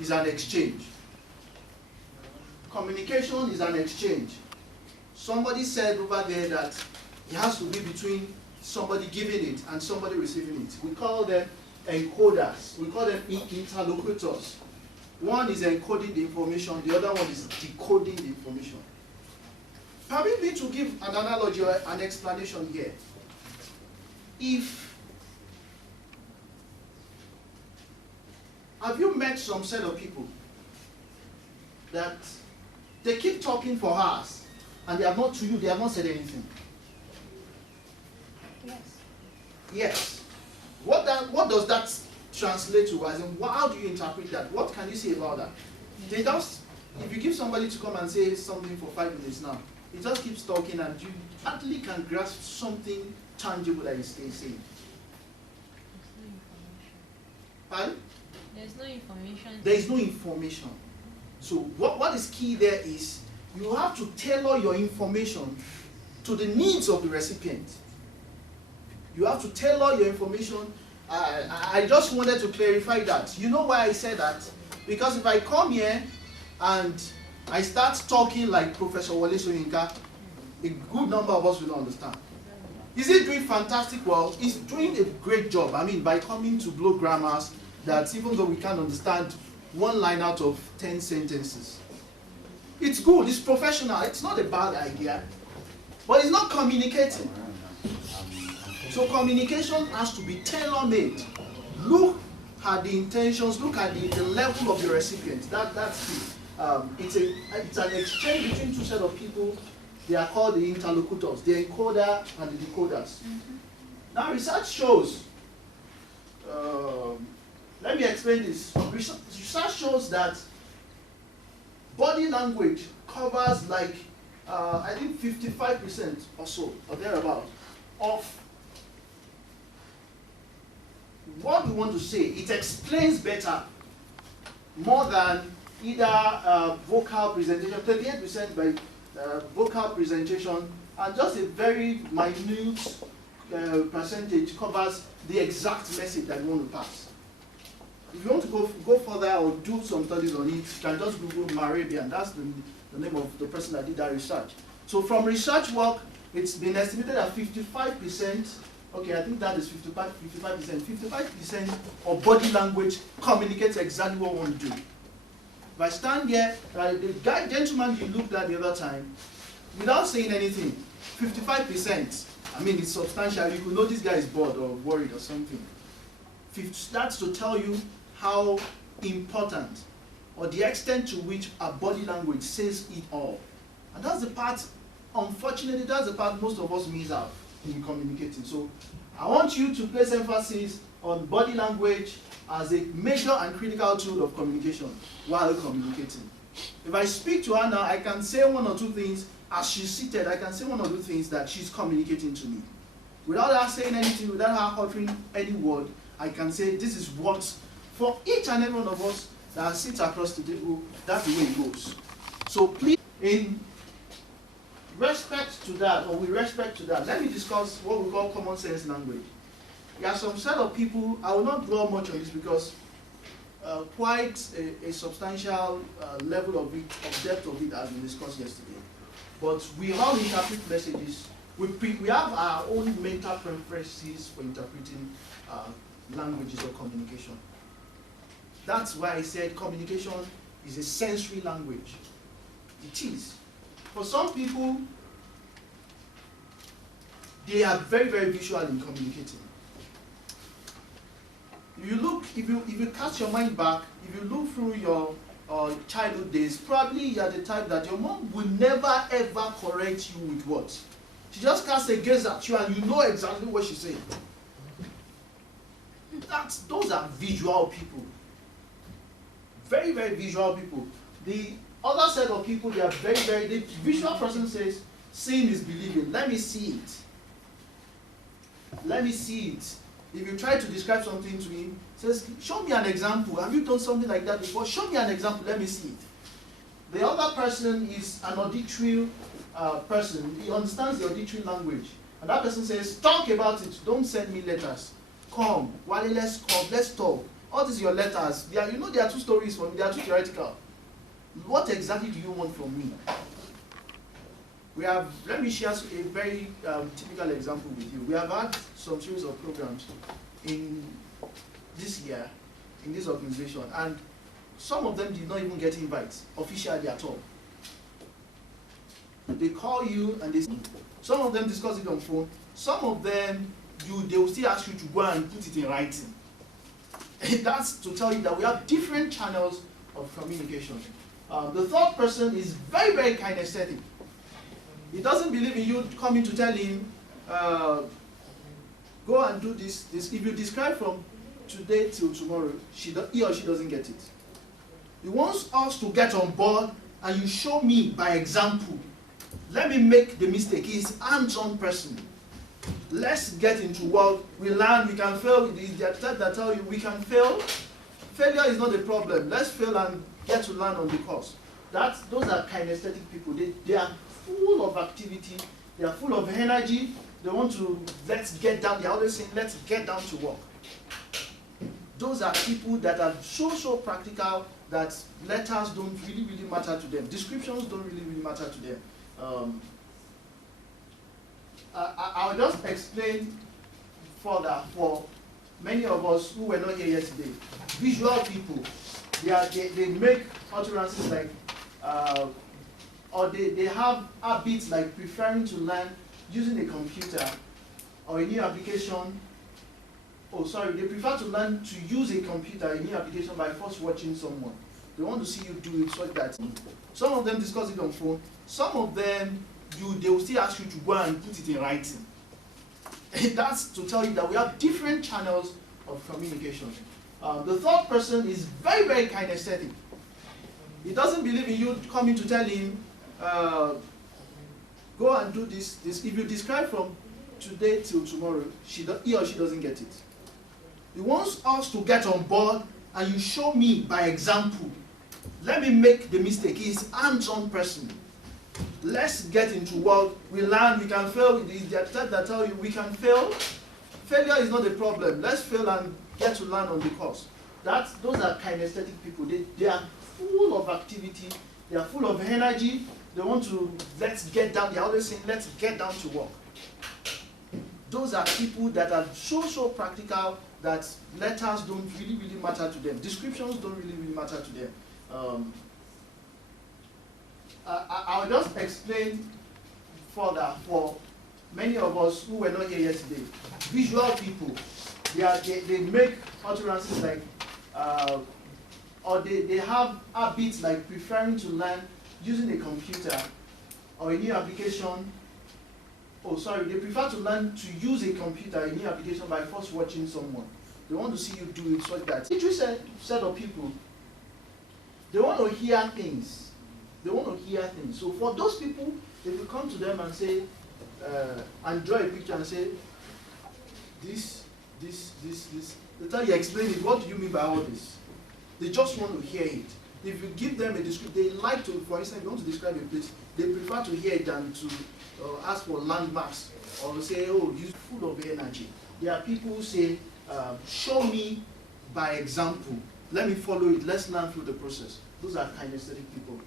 is an exchange. Communication is an exchange. Somebody said over there that it has to be between somebody giving it and somebody receiving it. We call them encoders. We call them interlocutors. One is encoding the information, the other one is decoding the information. Permit me to give an analogy or an explanation here. Have you met some set of people that they keep talking for hours and they have not, to you, they have not said anything? Yes. Yes. What does that translate to? As in, how do you interpret that? What can you say about that? They just, if you give somebody to come and say something for 5 minutes now, he just keeps talking and you hardly can grasp something tangible that he's saying. Pardon? There's no information. There is no information. So what is key there is you have to tailor your information to the needs of the recipient. You have to tailor your information. I just wanted to clarify that. You know why I said that? Because if I come here and I start talking like Professor Wale Soyinka, a good number of us will not understand. Is he doing fantastic? Well, he's doing a great job. I mean, by coming to blow grammars that even though we can't understand one line out of 10 sentences. It's good, it's professional, it's not a bad idea, but it's not communicating. So communication has to be tailor-made. Look at the intentions, look at the level of your recipient. That's it. It's an exchange between two sets of people. They are called the interlocutors, the encoder and the decoders. Now research shows, let me explain this. Research shows that body language covers like, I think 55% or so, or thereabout, of what we want to say. It explains better, more than either vocal presentation, 38% by vocal presentation, and just a very minute percentage covers the exact message that you want to pass. If you want to go further or do some studies on it, you can just Google Marabian. That's the name of the person that did that research. So from research work, it's been estimated that 55%, okay, I think that is 55%, 55% of body language communicates exactly what we want to do. If I stand here, the gentleman you looked at the other time, without saying anything, 55%, I mean, it's substantial. You could know this guy is bored or worried or something. That's to tell you how important or the extent to which our body language says it all. And that's the part, unfortunately, that's the part most of us miss out in communicating. So I want you to place emphasis on body language as a major and critical tool of communication while communicating. If I speak to her now, I can say one or two things. As she's seated, I can say one or two things that she's communicating to me. Without her saying anything, without her uttering any word, I can say this is what, for each and every one of us that sits across the table, that's the way it goes. So please, in respect to that, or with respect to that, let me discuss what we call common sense language. There are some set of people, I will not dwell much on this because quite a substantial level of depth of it has been discussed yesterday. But we all interpret messages. We have our own mental preferences for interpreting languages or communication. That's why I said communication is a sensory language. It is. For some people, they are very, very visual in communicating. If you cast your mind back, if you look through your childhood days, probably you are the type that your mom will never ever correct you with words. She just casts a gaze at you and you know exactly what she's saying. Those are visual people. Very, very visual people. The other set of people, they are very, very, the visual person says, seeing is believing. Let me see it. Let me see it. If you try to describe something to him, says, show me an example. Have you done something like that before? Show me an example. Let me see it. The other person is an auditory person. He understands the auditory language. And that person says, talk about it. Don't send me letters. Come. Wale, let's come. Let's talk. all these your letters, they are, they are two stories for me, they are too theoretical. What exactly do you want from me? Let me share a very typical example with you. We have had some series of programs in this year, in this organization, and some of them did not even get invites officially at all. They call you and some of them discuss it on phone, some of them they will still ask you to go and put it in writing. And that's to tell you that we have different channels of communication. The third person is very, very kinesthetic. He doesn't believe in you coming to tell him, go and do this. If you describe from today till tomorrow, he or she doesn't get it. He wants us to get on board and you show me by example. Let me make the mistake. He's a hands-on person. Let's get into work. We learn, we can fail. The type that tell you we can fail. Failure is not the problem. Let's fail and get to learn on the course. Those are kinesthetic people. They are full of activity. They are full of energy. They want to, let's get down. They're always saying, let's get down to work. Those are people that are so practical that letters don't really matter to them. Descriptions don't really matter to them. I'll just explain further for many of us who were not here yesterday. Visual people, they make utterances like, or they have habits like preferring to learn using a computer or a new application. They prefer to learn to use a computer, a new application, by first watching someone. They want to see you do it so that some of them discuss it on phone, some of them they will still ask you to go and put it in writing. And that's to tell you that we have different channels of communication. The third person is very, very kinesthetic. He doesn't believe in you coming to tell him, go and do this. If you describe from today till tomorrow, he or she doesn't get it. He wants us to get on board and you show me by example. Let me make the mistake. He's a hands-on person. Let's get into work. We learn, we can fail. The type that tell you we can fail. Failure is not the problem. Let's fail and get to learn on the course. Those are kinesthetic people. They are full of activity. They are full of energy. They want to, let's get down. They're always saying, let's get down to work. Those are people that are so practical that letters don't really matter to them. Descriptions don't really matter to them. I'll just explain further for many of us who were not here yesterday. Visual people, they make utterances like, or they have habits like preferring to learn using a computer or a new application. They prefer to learn to use a computer, a new application, by first watching someone. They want to see you do it so that each set of people, they want to hear things. They want to hear things. So for those people, if you come to them and say, and draw a picture and say, this, the time you explain it, what do you mean by all this? They just want to hear it. If you give them a description, they like to, for instance, if you want to describe a place, they prefer to hear it than to ask for landmarks or say, oh, you're full of energy. There are people who say, show me by example. Let me follow it. Let's learn through the process. Those are kinesthetic people.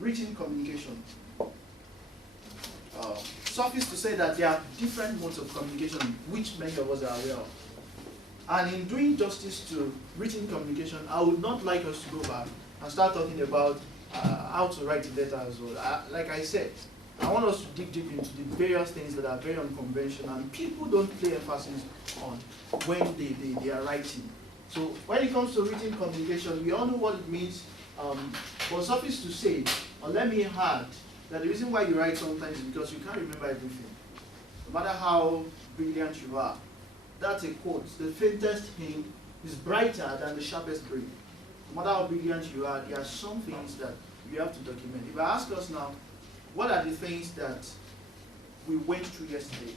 Written communication. Suffice to say that there are different modes of communication which many of us are aware of. And in doing justice to written communication, I would not like us to go back and start talking about how to write letters. Like I said, I want us to dig deep into the various things that are very unconventional and people don't play emphasis on when they are writing. So when it comes to written communication, we all know what it means. But suffice to say, or let me add, that the reason why you write sometimes is because you can't remember everything. No matter how brilliant you are. That's a quote. The faintest hint is brighter than the sharpest brain. No matter how brilliant you are, there are some things that you have to document. If I ask us now, what are the things that we went through yesterday?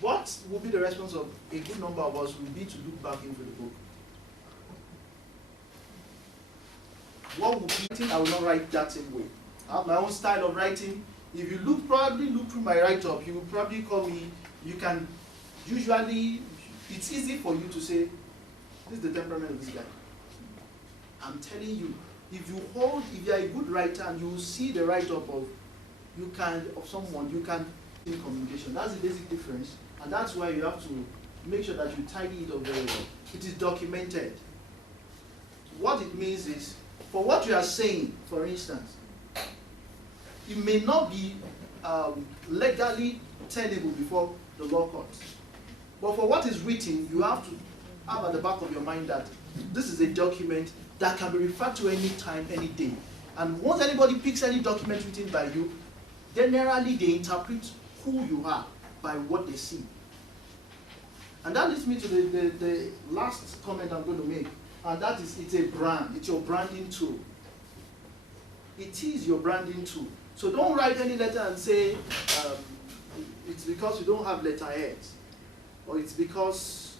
What will be the response of a good number of us will be to look back into the book? What will be, I will not write that same way. I have my own style of writing. If you probably look through my write-up, you will probably call me, you can usually, it's easy for you to say, This is the temperament of this guy. I'm telling you, if you are a good writer and you see the write-up of someone, you can in communication. That's the basic difference, and that's why you have to make sure that you tidy it up very well. It is documented. What it means is, for what you are saying, for instance, it may not be legally tenable before the law courts. But for what is written, you have to have at the back of your mind that this is a document that can be referred to any time, any day. And once anybody picks any document written by you, generally they interpret who you are by what they see. And that leads me to the last comment I'm going to make, and that is, it's a brand. It's your branding tool. It is your branding tool. So don't write any letter and say it's because you don't have letterheads, or it's because,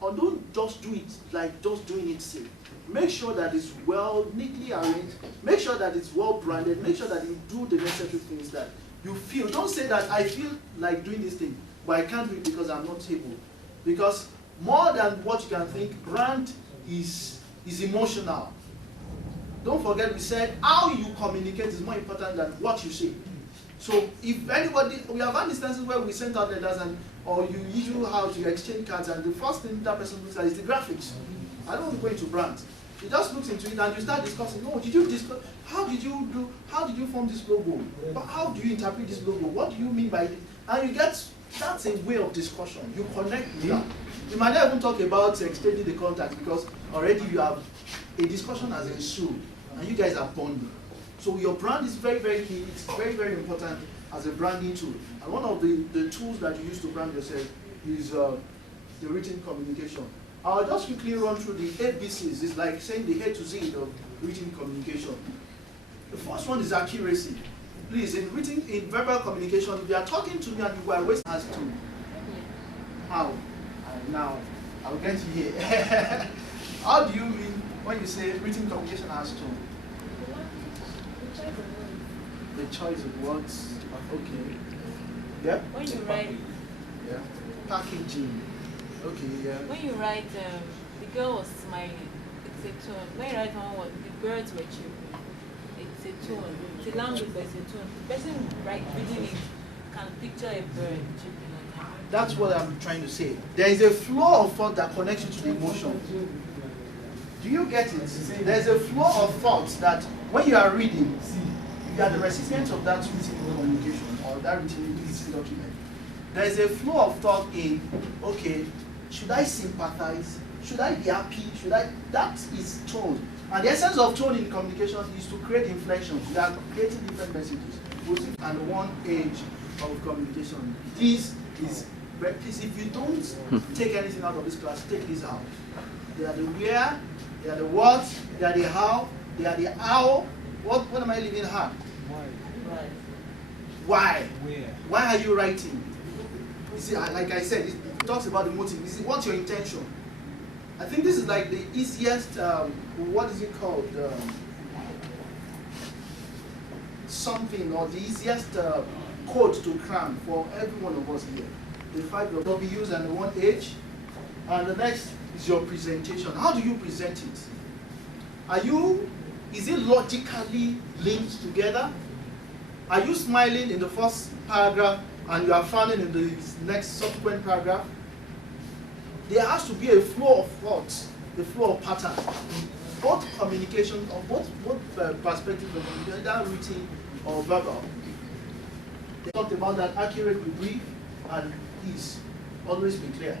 or don't just do it like just doing it safe. Make sure that it's well, neatly arranged. Make sure that it's well branded. Make sure that you do the necessary things that you feel. Don't say that I feel like doing this thing, but I can't do it because I'm not able. Because more than what you can think, brand is emotional. Don't forget, we said how you communicate is more important than what you say. So if anybody, we have had instances where we sent out letters or you usually how to exchange cards, and the first thing that person looks at is the graphics. I don't want to go into brands. He just looks into it and you start discussing, oh, did you discuss, how did you form this logo? How do you interpret this logo? What do you mean by it? And you get, that's a way of discussion. You connect with that. You might not even talk about exchanging the contacts because already you have a discussion as ensued and you guys are bonding. So your brand is very, very key. It's very, very important as a branding tool. And one of the tools that you use to brand yourself is the written communication. I'll just quickly run through the ABCs. It's like saying the A to Z of written communication. The first one is accuracy. Please, in verbal communication, if you are talking to me and you are wasting has to. How? Now, I'll get you here. How do you mean when you say written communication has to? The choice of words. Okay. Yeah? When you write. Yeah. Packaging. Okay, yeah. When you write, the girl was smiling. It's a tone. When you write one word, the birds were chirping. It's a tone. It's a language, but it's a tone. The person reading it can picture a bird chirping on them. That's what I'm trying to say. There is a flow of thought that connects you to the emotion. Do you get it? There's a flow of thought that when you are reading, you are the recipient of that written communication or that written document. There's a flow of thought in, okay, should I sympathize? Should I be happy? That is tone. And the essence of tone in communication is to create inflections. We are creating different messages. And one age of communication. This is, please, if you don't take anything out of this class, take this out. They are the where, they are the what, they are the how, they are the how. What am I leaving hard? Why? Where? Why are you writing? You see, like I said, it talks about the motive. You see, what's your intention? I think this is like the easiest, what is it called? Something, or the easiest code to cram for every one of us here. The 5 W's and the 1 H. And the next is your presentation. How do you present it? Is it logically linked together? Are you smiling in the first paragraph and you are frowning in the next subsequent paragraph? There has to be a flow of thoughts, a flow of patterns. Both communication, or both perspectives of communication, either written or verbal. They talked about that accurate with brief and ease. Always be clear.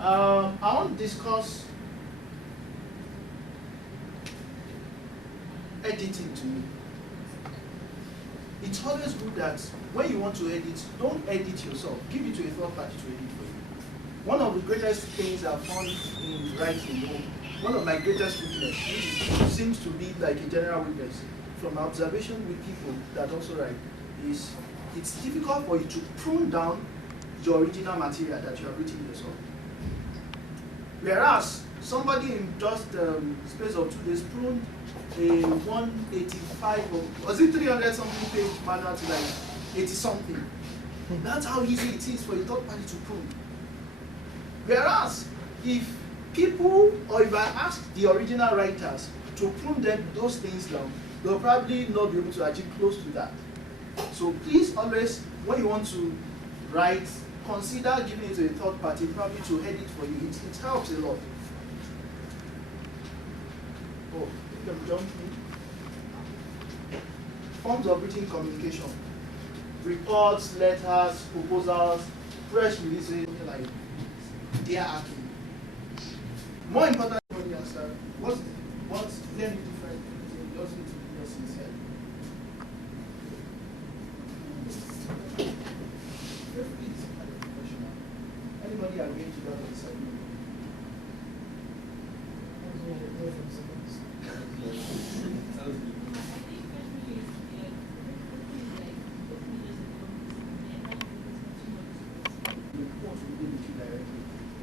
I want to discuss editing to me. It's always good that when you want to edit, don't edit yourself. Give it to a third party to edit for you. One of the greatest things I've found in writing, one of my greatest weaknesses, which seems to be like a general weakness, from observation with people that also write, is it's difficult for you to prune down your original material that you have written yourself. Whereas somebody in just space of 2 days pruned a 185 or was it 300 something page manual to like 80 something. That's how easy it is for a third party to prune. Whereas if People, or if I ask the original writers to prune them those things down, they'll probably not be able to achieve close to that. So please always, when you want to write, consider giving it to a third party, probably to edit for you. It helps a lot. Oh, you can jump in. Forms of written communication. Reports, letters, proposals, press releases, like dear Akin. More important than you understand, what's very different, you also need to be more sincere. Anybody agree to that or disagree?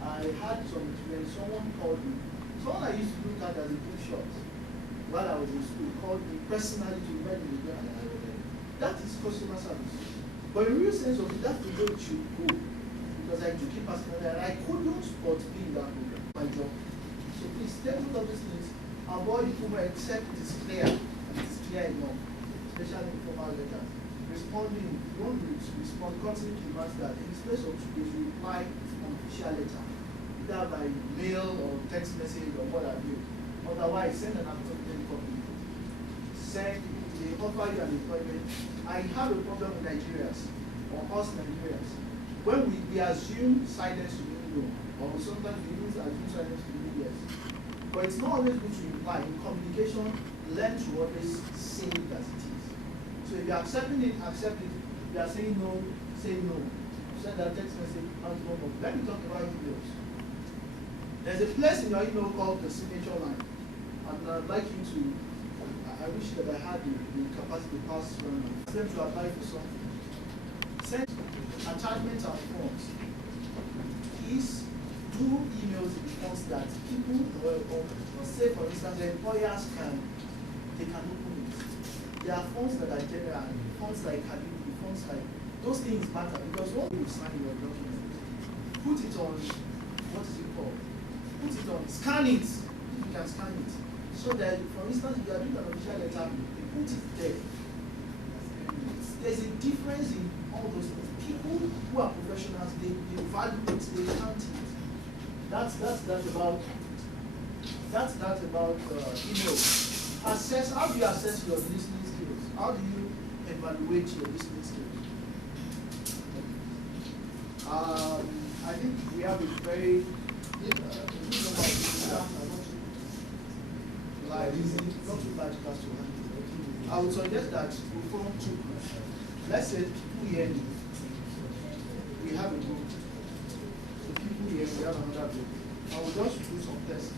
I had some experience, someone called me, someone I used to look at as a good shot while I was in school, called me personally to invite me to, and I was like, that is customer service. But in real sense of it, that's the way it should go. Because I took it personally and I couldn't but be in that program, my job. So please take note of these things, avoid it except it is clear, and it is clear enough, especially in formal letters. Responding, you won't respond, continue to demands that in space of 2 days, you reply on official letter, either by mail or text message or what have you. Otherwise, send an application copy. Send, they offer you an employment. I have a problem with Nigerians, or us Nigerians. When we assume silence to mean no, or sometimes we even assume silence to mean yes. But it's not always good to imply. In communication, learn to always say it as it is. So if you're accepting it, accept it. If you are saying no, say no. Send that text message, not no more. Let me talk about emails. There's a place in your email called the signature line. And I'd like you to, I wish that I had the capacity to pass through them to apply for something. Send attachments and forms. Please do emails in forms that people, or say for instance, the employers can open it. There are forms that are general, forms like Akinwumi, forms like, those things matter because when you sign your document, put it on, what is it called? Put it on, scan it, you can scan it. So that, for instance, if you are doing an official letter, you put it there. There's a difference in all those things. People who are professionals, they value it, they count it. That's about email. Assess, how do you assess your listening skills? How do you evaluate your listening skills? I think we have a very not too large class to handle. I would suggest that we form 2 groups. Let's say people here, we have a group. So people here, we have another group. I will just do some tests.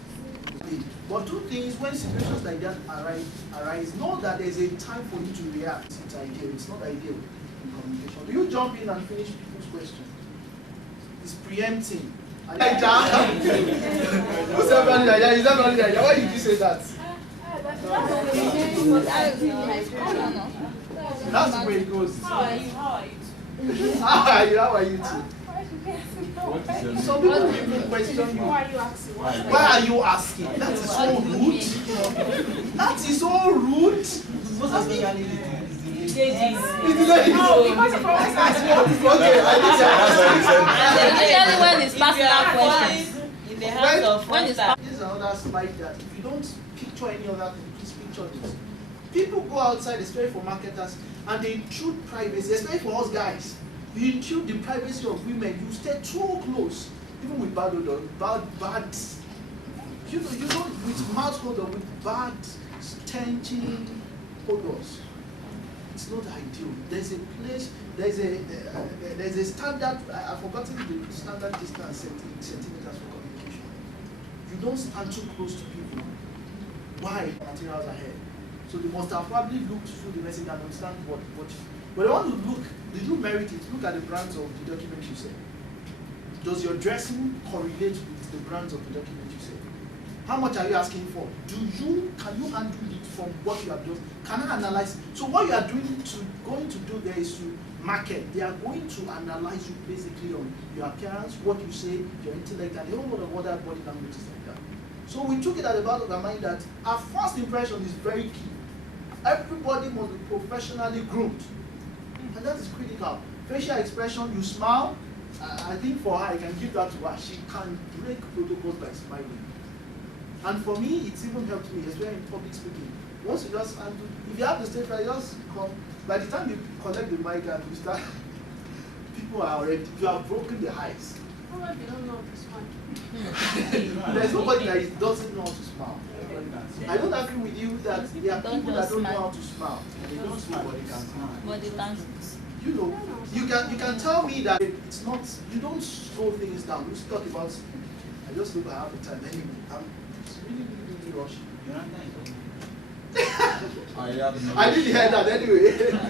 But 2 things, when situations like that arise, know that there's a time for you to react. It's ideal. It's not ideal in communication. Do you jump in and finish people's questions? It's preempting. Who's everybody like that? Is everybody like that? Why did you say that? That's the way it goes. How are you? How are you too? Some people question you. Why are you asking? That is so rude. That is so rude. Especially when it's personal questions. When it's this is another slide that if you don't picture any other thing, please picture this. People go outside, especially for marketers, and they intrude privacy, especially for us guys. You intrude the privacy of women, you stay too close, even with bad odor, bad, you know, with mouth odor, with bad, stenching odors. It's not ideal. There's a place, there's a standard, I've forgotten the standard distance in centimeters for communication. You don't stand too close to people. Why? Materials ahead. So they must have probably looked through the message and understand what but I want to look, did you merit it? Look at the brands of the document you said. Does your dressing correlate with the brands of the document you said? How much are you asking for? Can you handle it from what you have done? Can I analyze? So what you are going to do there is to market, they are going to analyze you basically on your appearance, what you say, your intellect, and a whole lot of other body languages like that. So we took it at the back of our mind that our first impression is very key. Everybody must be professionally groomed, and that is critical. Facial expression, you smile. I think for her, I can give that to her. She can break protocols by smiling. And for me, it's even helped me, especially in public speaking. Once you just, and if you have the stage fright, just come. By the time you collect the mic and you start, people are already, you have broken the ice. Probably don't know this one. There's nobody that doesn't know how to smile. I don't agree with you that there are people that don't know how to smile. They don't smile, but they can smile. But they can't. You know, you can tell me that it's not, you don't slow things down. We talk about speed. I just look, I have the time anyway. It's really rushing. I I didn't hear that anyway.